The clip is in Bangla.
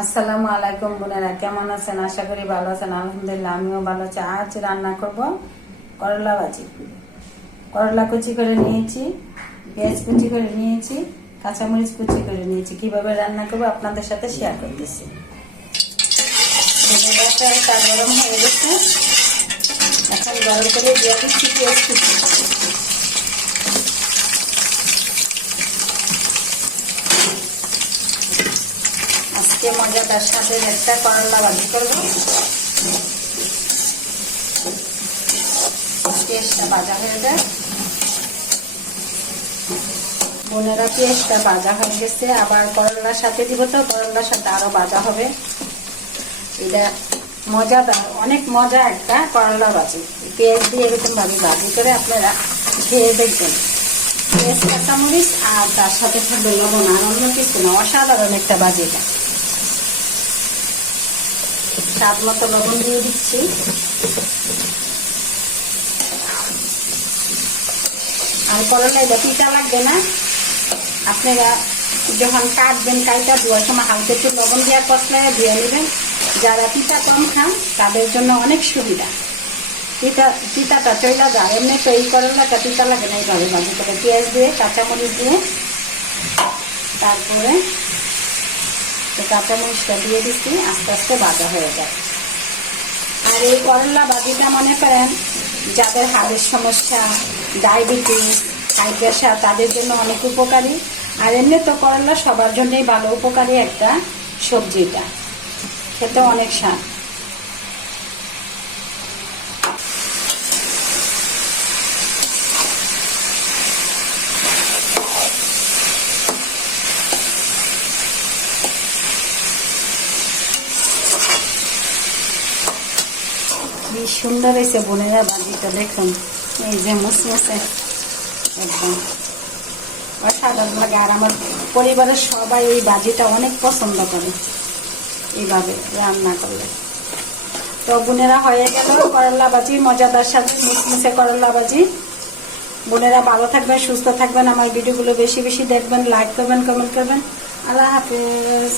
আসসালামু আলাইকুম বোনেরা, কেমন আছেন? আশা করি ভালো আছেন। আলহামদুলিল্লাহ আমিও ভালো আছি। আজ রান্না করব করলা ভাজি। করলা কুচি করে নিয়েছি, পেঁয়াজ কুচি করে নিয়েছি, কাঁচামরিচ কুচি করে নিয়েছি। কিভাবে রান্না করবো আপনাদের সাথে শেয়ার করতেছি। তা গরম হয়ে গেছে, এখন গরম করে দিয়ে দিচ্ছি পেঁয়াজ কুচি। আজকে মজাদার স্বাদের একটা করলা ভাজি করবো। পেঁয়াজটা ভাজা হয়ে যায় বোনেরা, পেঁয়াজটা ভাজা হয়ে গেছে। আবার করলার সাথে দিব, তো করলার সাথে আরো ভাজা হবে। এটা মজাদার, অনেক মজা একটা করলা ভাজি। পেঁয়াজ দিয়ে এরকম ভাবে ভাজি করে আপনারা খেয়ে দেখবেন। পেঁয়াজ, কাঁচামরিচ আর তার সাথে থাকবে লবণ, আর অন্য কিছু না। অসাধারণ একটা ভাজি। এটা স্বাদ মতো লবণ দিয়ে দিচ্ছি। আর করলা এটা পিঠা লাগবে না। আপনারা যখন কাটবেন, কাইটা ধোয়ার সময় হালকা একটু লবণ দিয়ে কষলায় ধুয়ে নেবেন। যারা পিঠা কম খান তাদের জন্য অনেক সুবিধা। পিঠাটা চইলা যায়। এমনি তো এই করলাটা পিঠা লাগে না। এইভাবে ভাজি করে পেঁয়াজ দিয়ে, কাঁচামরিচ দিয়ে, তারপরে কাঁচামরিচটা দিয়ে দিচ্ছি। আস্তে আস্তে ভাজা হয়ে যায়। আর এই করলা ভাজিটা মনে করেন যাদের হাড়ের সমস্যা, ডায়াবেটিস, হাই প্রেশার, তাদের জন্য অনেক উপকারী। আর এমনি তো করলা সবার জন্যই ভালো, উপকারী একটা সবজি। এটা খেতে অনেক স্বাদ। কি সুন্দর হয়েছে বোনেরা ভাজিটা, দেখুন। এই যে মুসমুসে একদম অসাধারণ লাগে। আর আমার পরিবারের সবাই এই ভাজিটা অনেক পছন্দ করে এইভাবে রান্না করলে। তো বোনেরা, হয়ে গেল করলা ভাজি, মজাদার সাথে মুসমুসে করলা ভাজি। বোনেরা ভালো থাকবেন, সুস্থ থাকবেন। আমার ভিডিওগুলো বেশি বেশি দেখবেন, লাইক করবেন, কমেন্ট করবেন। আল্লাহ হাফেজ।